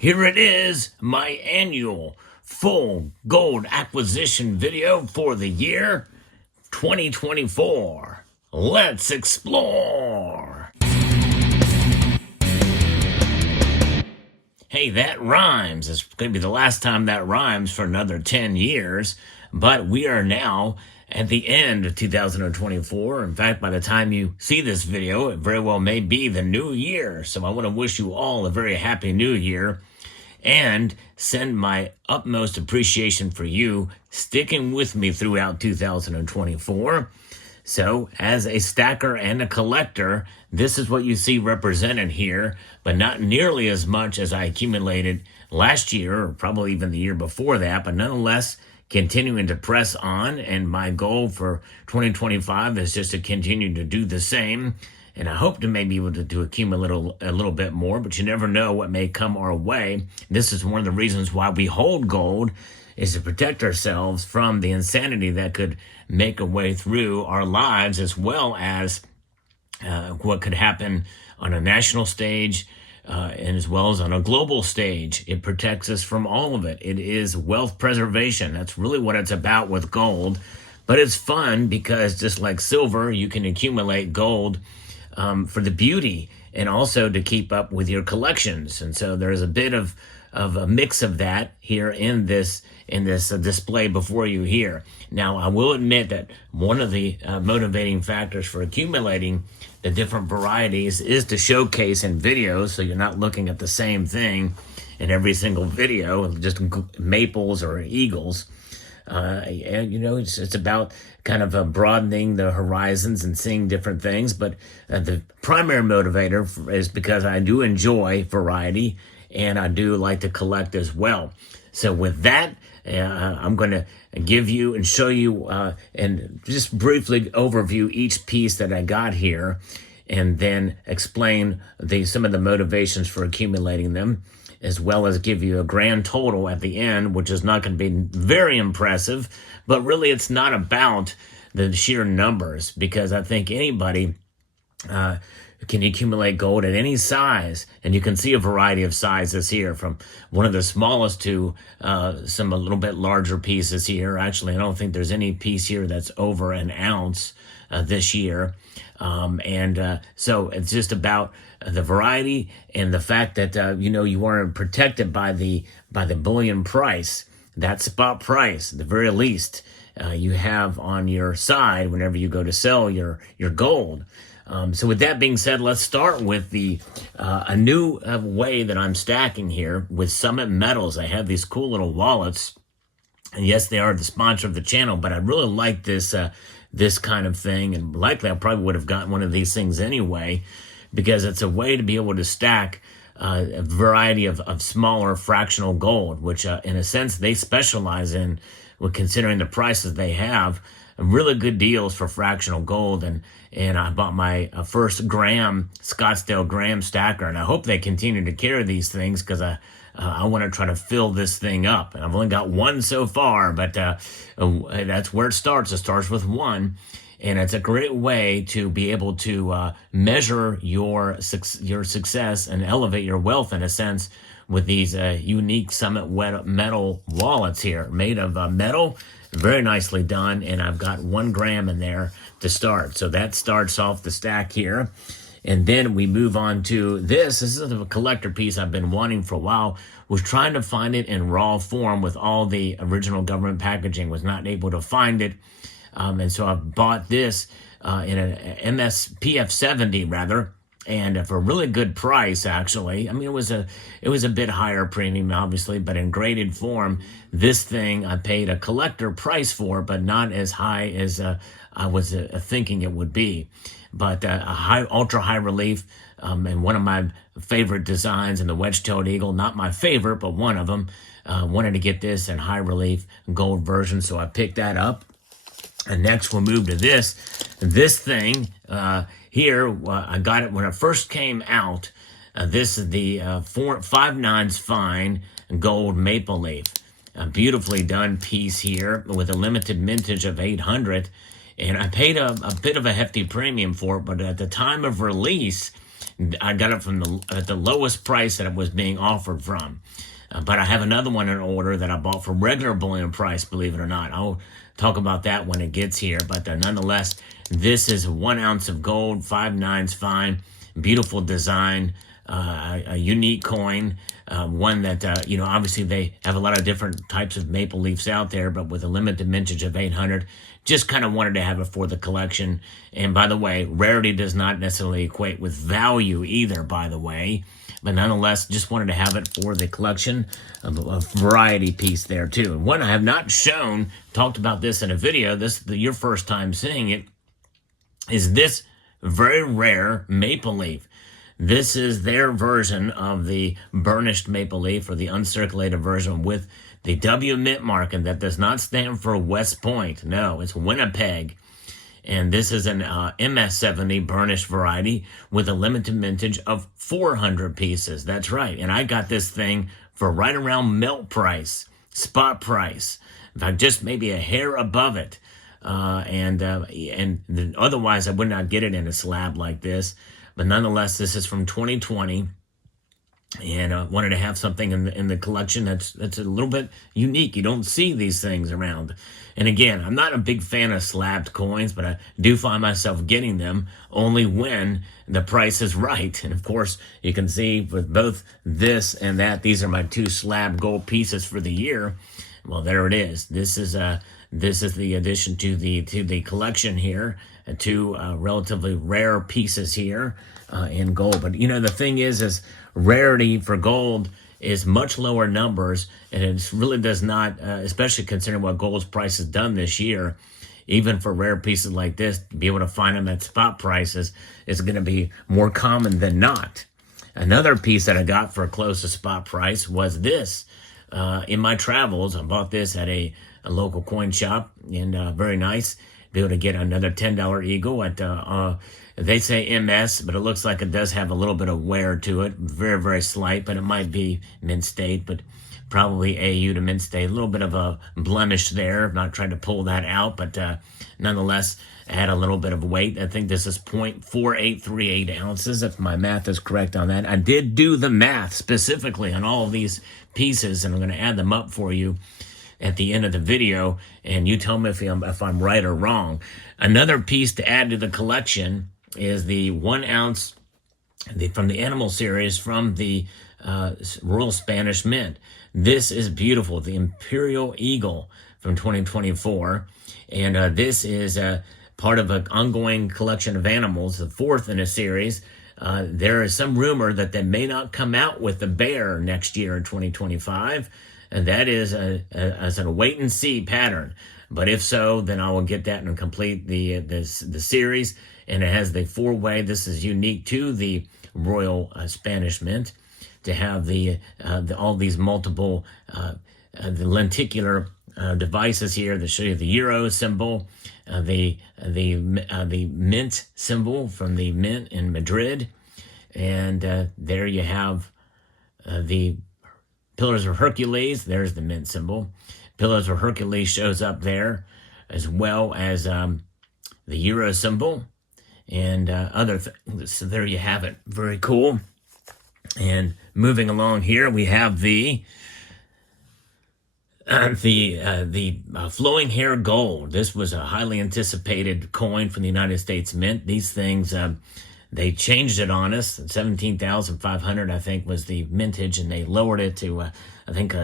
Here it is, my annual full gold acquisition video for the year 2024. Let's explore. Hey, that rhymes. It's going to be the last time that rhymes for another 10 years, but we are now at the end of 2024. In fact, by the time you see this video, it very well may be the new year. So I want to wish you all a very happy new year and send my utmost appreciation for you sticking with me throughout 2024. So, as a stacker and a collector, this is what you see represented here, but not nearly as much as I accumulated last year, or probably even the year before that, but nonetheless, continuing to press on, and my goal for 2025 is just to continue to do the same, and I hope to maybe able to accumulate a little bit more, but you never know what may come our way. This is one of the reasons why we hold gold, is to protect ourselves from the insanity that could make a way through our lives, as well as what could happen on a national stage and as well as on a global stage. It protects us from all of it. It is wealth preservation. That's really what it's about with gold. But it's fun because just like silver, you can accumulate gold for the beauty and also to keep up with your collections. And so there's a bit of a mix of that here in this display before you here. Now, I will admit that one of the motivating factors for accumulating the different varieties is to showcase in videos, so you're not looking at the same thing in every single video, just maples or eagles. And, it's about kind of broadening the horizons and seeing different things. But the primary motivator is because I do enjoy variety and I do like to collect as well. So with that, I'm going to give you and show you and just briefly overview each piece that I got here, and then explain some of the motivations for accumulating them, as well as give you a grand total at the end, which is not going to be very impressive, but really it's not about the sheer numbers, because I think anybody can accumulate gold at any size, and you can see a variety of sizes here, from one of the smallest to some a little bit larger pieces here. Actually, I don't think there's any piece here that's over an ounce this year. So it's just about the variety and the fact that you aren't protected by the bullion price, that spot price, at the very least. You have on your side whenever you go to sell your gold. So with that being said, let's start with a new way that I'm stacking here with Summit Metals. I have these cool little wallets, and yes, they are the sponsor of the channel, but I really like this kind of thing, and likely I probably would have gotten one of these things anyway, because it's a way to be able to stack a variety of smaller fractional gold, which in a sense they specialize in, with considering the prices they have. Really good deals for fractional gold, and I bought my first Scottsdale gram stacker, and I hope they continue to carry these things, because I want to try to fill this thing up. And I've only got one so far, but that's where it starts. It starts with one, and it's a great way to be able to measure your success and elevate your wealth, in a sense, with these unique Summit metal wallets here, made of metal. Very nicely done, and I've got 1 gram in there to start. So that starts off the stack here. And then we move on to this. This is a collector piece I've been wanting for a while. Was trying to find it in raw form with all the original government packaging. Was not able to find it. And so I bought this in an MSPF 70 rather. And for a really good price, actually. I mean, it was a bit higher premium, obviously, but in graded form, this thing I paid a collector price for, but not as high as I was thinking it would be. But ultra high relief, and one of my favorite designs in the wedge-tailed eagle. Not my favorite, but one of them. Wanted to get this in high relief gold version, so I picked that up. And next we'll move to this thing here. I got it when it first came out. This is the 5/9 fine gold maple leaf. A beautifully done piece here with a limited mintage of 800. And I paid a bit of a hefty premium for it, but at the time of release, I got it from at the lowest price that it was being offered from. But I have another one in order that I bought for regular bullion price, believe it or not. I'll talk about that when it gets here. But nonetheless, this is 1 ounce of gold, 5/9 fine, beautiful design, a unique coin, one that, obviously they have a lot of different types of maple leafs out there, but with a limited mintage of 800, just kind of wanted to have it for the collection. And by the way, rarity does not necessarily equate with value either, by the way. But nonetheless, just wanted to have it for the collection of a variety piece there too. And one I have not shown, talked about this in a video, this is your first time seeing it, is this very rare maple leaf. This is their version of the burnished maple leaf, or the uncirculated version with the W Mint mark, and that does not stand for West Point. No, it's Winnipeg. And this is an MS70 burnished variety with a limited mintage of 400 pieces. That's right. And I got this thing for right around melt price, spot price. In fact, just maybe a hair above it. And otherwise, I would not get it in a slab like this. But nonetheless, this is from 2020. And I wanted to have something in the collection that's a little bit unique. You don't see these things around. And again, I'm not a big fan of slabbed coins, but I do find myself getting them only when the price is right. And of course, you can see with both this and that, these are my 2 slab gold pieces for the year. Well, there it is. This is the addition to the collection here. 2 relatively rare pieces here in gold. But the thing is rarity for gold is much lower numbers, and it really does not, especially considering what gold's price has done this year, even for rare pieces like this, to be able to find them at spot prices is going to be more common than not. Another piece that I got for close to spot price was this. In my travels, I bought this at a local coin shop, and very nice. Be able to get another $10 eagle at they say MS, but it looks like it does have a little bit of wear to it. Very, very slight, but it might be mint state, but probably AU to mint state. A little bit of a blemish there. I'm not trying to pull that out, but nonetheless, it had a little bit of weight. I think this is 0.4838 ounces, if my math is correct on that. I did do the math specifically on all of these pieces, and I'm going to add them up for you at the end of the video, and you tell me if I'm right or wrong. Another piece to add to the collection is the 1 ounce from the animal series from the Royal Spanish Mint. This is beautiful, the Imperial Eagle from 2024, and this is part of an ongoing collection of animals, the 4th in a series. There is some rumor that they may not come out with the bear next year in 2025, and that is as a wait and see pattern. But if so, then I will get that and complete the series. And it has the 4-way. This is unique to the Royal Spanish Mint to have all these multiple the lenticular devices here that show you the euro symbol, the mint symbol from the mint in Madrid, and there you have the Pillars of Hercules. There's the mint symbol. Pillars of Hercules shows up there, as well as the euro symbol and other things. So there you have it. Very cool. And moving along here, we have the flowing hair gold. This was a highly anticipated coin from the United States Mint. These things, they changed it on us. 17,500, I think, was the mintage, and they lowered it to, I think,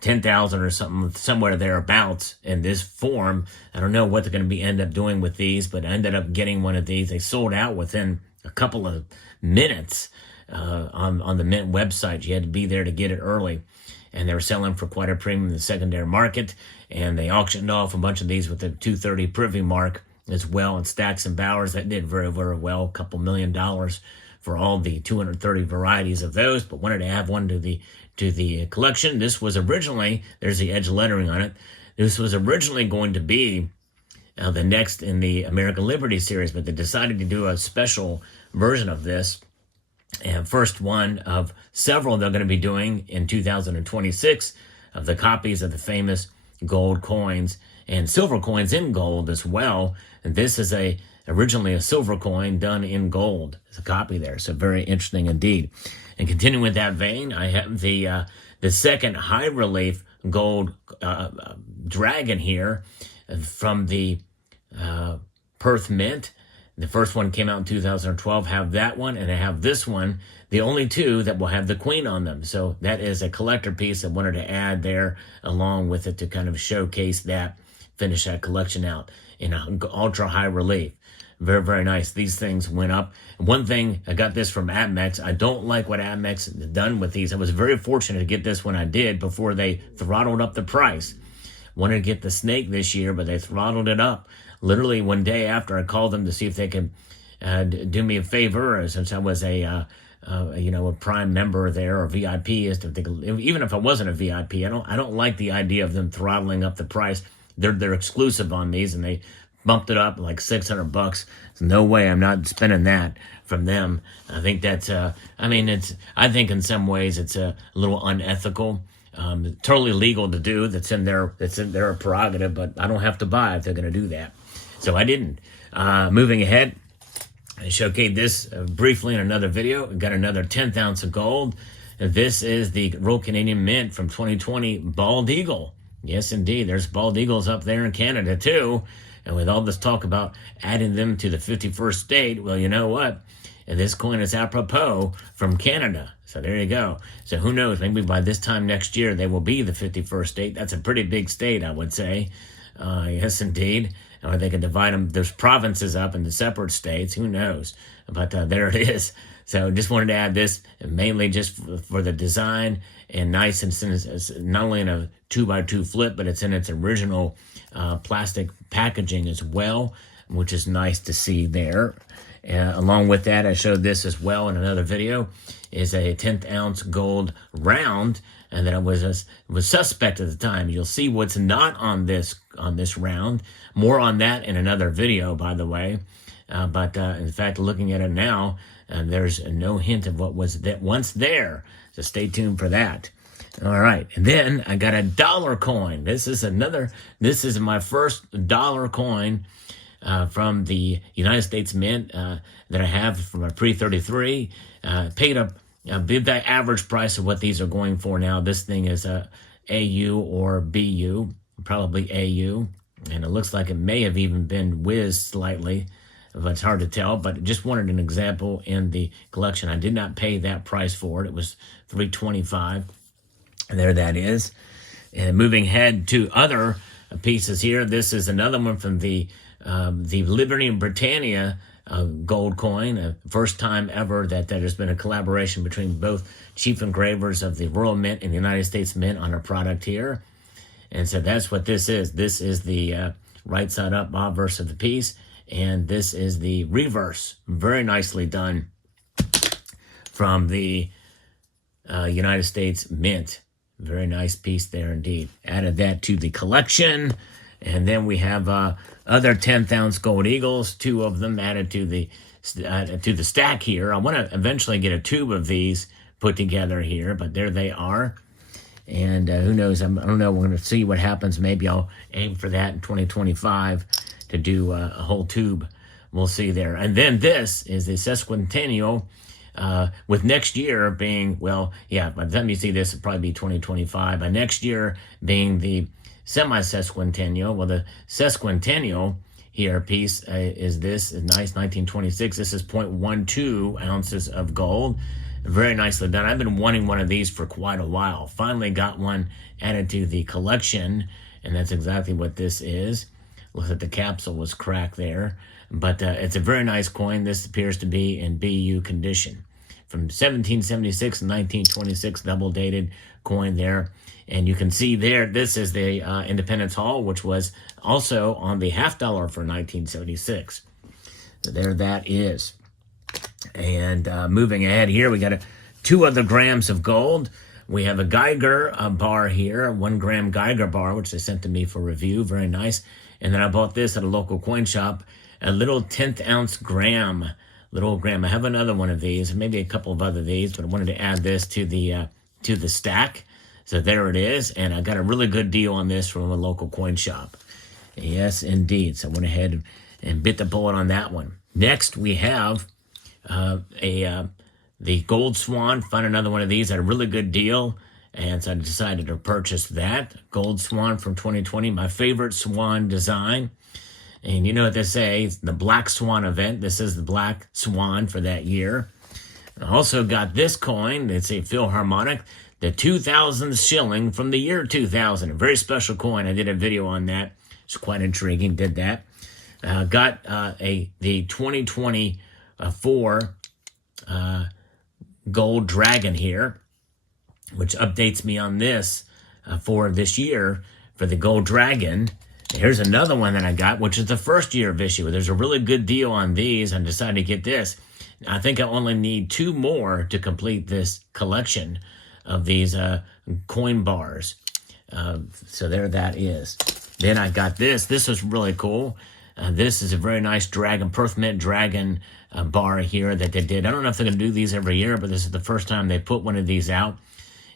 10,000 or something, somewhere thereabouts in this form. I don't know what they're going to end up doing with these, but I ended up getting one of these. They sold out within a couple of minutes on the Mint website. You had to be there to get it early, and they were selling for quite a premium in the secondary market, and they auctioned off a bunch of these with the 230 privy mark as well, and Stacks and Bowers. That did very, very well, a couple $1 million for all the 230 varieties of those, but wanted to add one to the collection. This was originally, there's the edge lettering on it, this was originally going to be the next in the American Liberty series, but they decided to do a special version of this, and first one of several they're going to be doing in 2026 of the copies of the famous gold coins and silver coins in gold as well. And this is a originally a silver coin done in gold. There's a copy there, so very interesting indeed. And continuing with that vein, I have the second high relief gold dragon here from the Perth Mint. The first one came out in 2012. Have that one, and I have this one, the only two that will have the queen on them. So that is a collector piece I wanted to add there along with it to kind of showcase that, finish that collection out in ultra high relief. Very, very nice. These things went up. One thing, I got this from Amex. I don't like what Amex has done with these. I was very fortunate to get this when I did before they throttled up the price. Wanted to get the snake this year, but they throttled it up. Literally one day after, I called them to see if they could do me a favor, since I was a Prime member there or VIP. Even if I wasn't a VIP, I don't like the idea of them throttling up the price. They're exclusive on these, and they bumped it up like $600. There's no way I'm not spending that from them. I think that's I think in some ways it's a little unethical. Totally legal to do. That's in their prerogative, but I don't have to buy if they're going to do that. So I didn't. Moving ahead, I showcased this briefly in another video. We got another 10th ounce of gold. This is the Royal Canadian Mint from 2020 Bald Eagle. Yes, indeed. There's bald eagles up there in Canada too. And with all this talk about adding them to the 51st state, well, you know what? And this coin is apropos from Canada. So there you go. So who knows? Maybe by this time next year, they will be the 51st state. That's a pretty big state, I would say. Yes, indeed. Or they could divide them, there's provinces up into separate states. Who knows? But there it is. So just wanted to add this mainly just for the design and nice. And it's not only in a 2x2 flip, but it's in its original plastic packaging as well, which is nice to see there. Along with that, I showed this as well in another video, is a 10th ounce gold round, and that was suspect at the time. You'll see what's not on this round. More on that in another video, by the way. But in fact, looking at it now, there's no hint of what was that once there. So stay tuned for that. All right, and then I got a dollar coin. This is my first dollar coin from the United States Mint that I have from a pre-33. Paid a bid the average price of what these are going for now. This thing is a AU or BU, probably AU, and it looks like it may have even been whizzed slightly, but it's hard to tell. But just wanted an example in the collection. I did not pay that price for it. It was $3.25. And there that is. And moving ahead to other pieces here. This is another one from the Liberty and Britannia gold coin. First time ever that there's been a collaboration between both chief engravers of the Royal Mint and the United States Mint on a product here. And so that's what this is. This is the right side up obverse of the piece. And this is the reverse. Very nicely done from the United States Mint. Very nice piece there indeed. Added that to the collection. And then we have other 10th ounce gold eagles, two of them added to the stack here. I want to eventually get a tube of these put together here, but there they are. And who knows? I don't know. We're going to see what happens. Maybe I'll aim for that in 2025 to do a whole tube. We'll see there. And then this is the sesquicentennial. With next year being, well, yeah, by the time you see this, it'll probably be 2025. By next year being the semi-sesquicentennial. Well, the sesquicentennial here piece is nice, 1926. This is 0.12 ounces of gold. Very nicely done. I've been wanting one of these for quite a while. Finally got one added to the collection, and that's exactly what this is. Looks like the capsule was cracked there. But it's a very nice coin. This appears to be in BU condition. From 1776 and 1926, double-dated coin there. And you can see there, this is the Independence Hall, which was also on the $50 for 1976. So there that is. And moving ahead here, we got 2 other grams of gold. We have a Geiger bar here, 1 gram Geiger bar, which they sent to me for review. Very nice. And then I bought this at a local coin shop. A little 10th ounce gram, little gram. I have another one of these, maybe a couple of other these, but I wanted to add this to the stack. So there it is, and I got a really good deal on this from a local coin shop. Yes, indeed. So I went ahead and bit the bullet on that one. Next, we have the Gold Swan. Found another one of these at a really good deal, and so I decided to purchase that. Gold Swan from 2020, my favorite swan design. And you know what they say, it's the Black Swan event. This is the Black Swan for that year. I also got this coin. It's a Philharmonic, the 2000 shilling from the year 2000. A very special coin. I did a video on that. It's quite intriguing. Did that. Got the 2024 gold dragon here, which updates me on this for this year for the gold dragon. Here's another one that I got, which is the first year of issue. There's a really good deal on these. I decided to get this. I think I only need 2 more to complete this collection of these coin bars. So there that is. Then I got this. This was really cool. This is a very nice dragon, Perth Mint dragon bar here that they did. I don't know if they're going to do these every year, but this is the first time they put one of these out.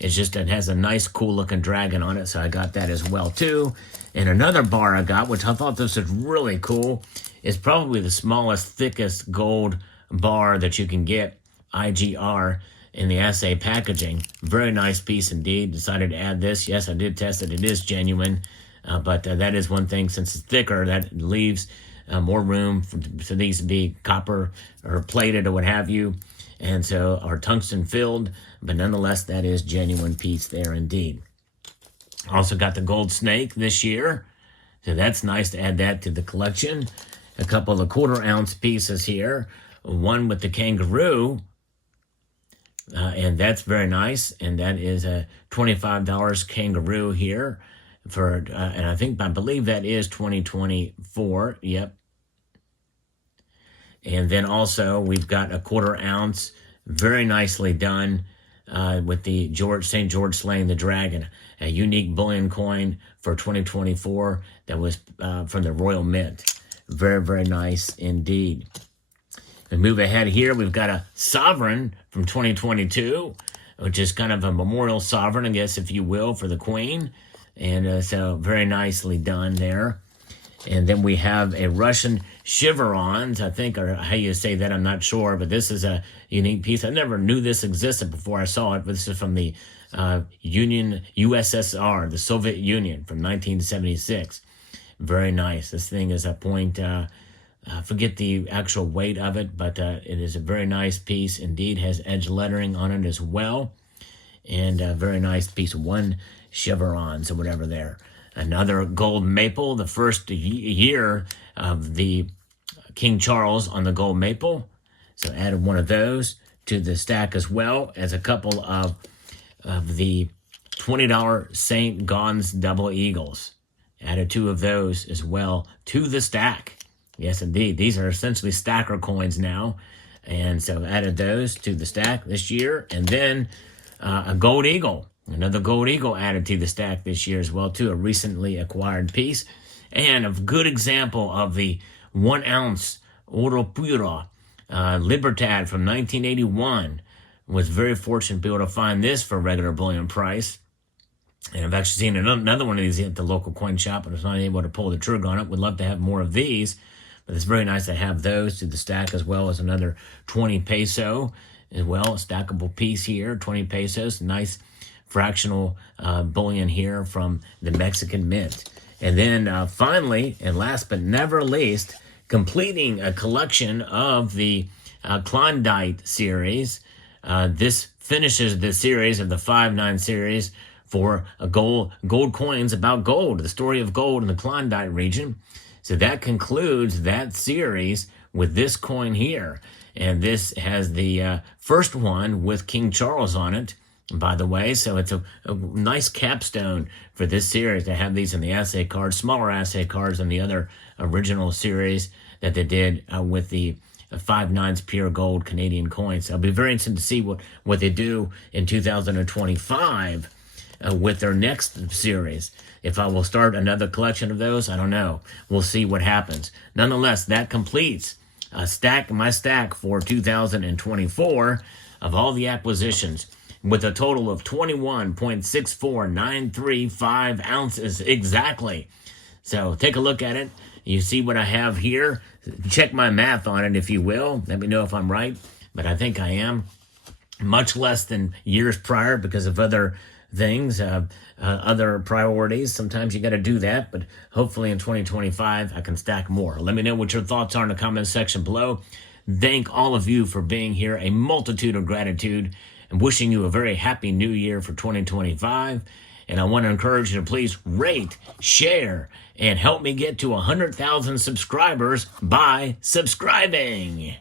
It's just, it has a nice, cool-looking dragon on it, so I got that as well, too. And another bar I got, which I thought this was really cool, is probably the smallest, thickest gold bar that you can get, IGR, in the assay packaging. Very nice piece indeed. Decided to add this. Yes, I did test it. It is genuine, but that is one thing. Since it's thicker, that leaves more room for these to be copper or plated or what have you, and so are tungsten filled, but nonetheless, that is genuine piece there indeed. Also got the gold snake this year, so that's nice to add that to the collection. A couple of quarter-ounce pieces here, one with the kangaroo, and that's very nice, and that is a $25 kangaroo here for, and I believe that is 2024. Yep. And then also we've got a quarter-ounce, very nicely done, with the St. George slaying the dragon, a unique bullion coin for 2024 that was from the Royal Mint. Very, very nice indeed. We move ahead here. We've got a sovereign from 2022, which is kind of a memorial sovereign, I guess, if you will, for the Queen. And so very nicely done there. And then we have a Russian chevrons, I think, or how you say that, I'm not sure, but this is a unique piece. I never knew this existed before I saw it, but this is from the USSR, the Soviet Union, from 1976. Very nice. This thing is a point, I forget the actual weight of it, but it is a very nice piece. Indeed, has edge lettering on it as well. And a very nice piece. 1 chevrons or whatever there. Another gold maple, the first year of the King Charles on the gold maple. So added one of those to the stack, as well as a couple of the $20 St. Gaudens double eagles. Added 2 of those as well to the stack. Yes, indeed. These are essentially stacker coins now. And so added those to the stack this year. And then a gold eagle. Another gold eagle added to the stack this year as well, too. A recently acquired piece. And a good example of the 1 ounce Oro Puro Libertad from 1981. Was very fortunate to be able to find this for regular bullion price. And I've actually seen another one of these at the local coin shop, but I was not able to pull the trigger on it. Would love to have more of these. But it's very nice to have those to the stack, as well as another 20 peso as well. A stackable piece here, 20 pesos. Nice fractional bullion here from the Mexican Mint. And then finally, and last but never least, completing a collection of the Klondike series. This finishes the series of the 5-9 series for gold coins about gold, the story of gold in the Klondike region. So that concludes that series with this coin here. And this has the first one with King Charles on it, by the way. So it's a nice capstone for this series to have these in the assay cards, smaller assay cards than the other original series that they did with the 5/9 pure gold Canadian coins. So I'll be very interested to see what they do in 2025 with their next series. If I will start another collection of those, I don't know. We'll see what happens. Nonetheless, that completes my stack for 2024 of all the acquisitions, with a total of 21.64935 ounces exactly. So take a look at it. You see what I have here? Check my math on it, if you will. Let me know if I'm right, but I think I am. Much less than years prior because of other things, other priorities. Sometimes you got to do that, but hopefully in 2025, I can stack more. Let me know what your thoughts are in the comment section below. Thank all of you for being here. A multitude of gratitude, and wishing you a very happy new year for 2025. And I want to encourage you to please rate, share, and help me get to 100,000 subscribers by subscribing.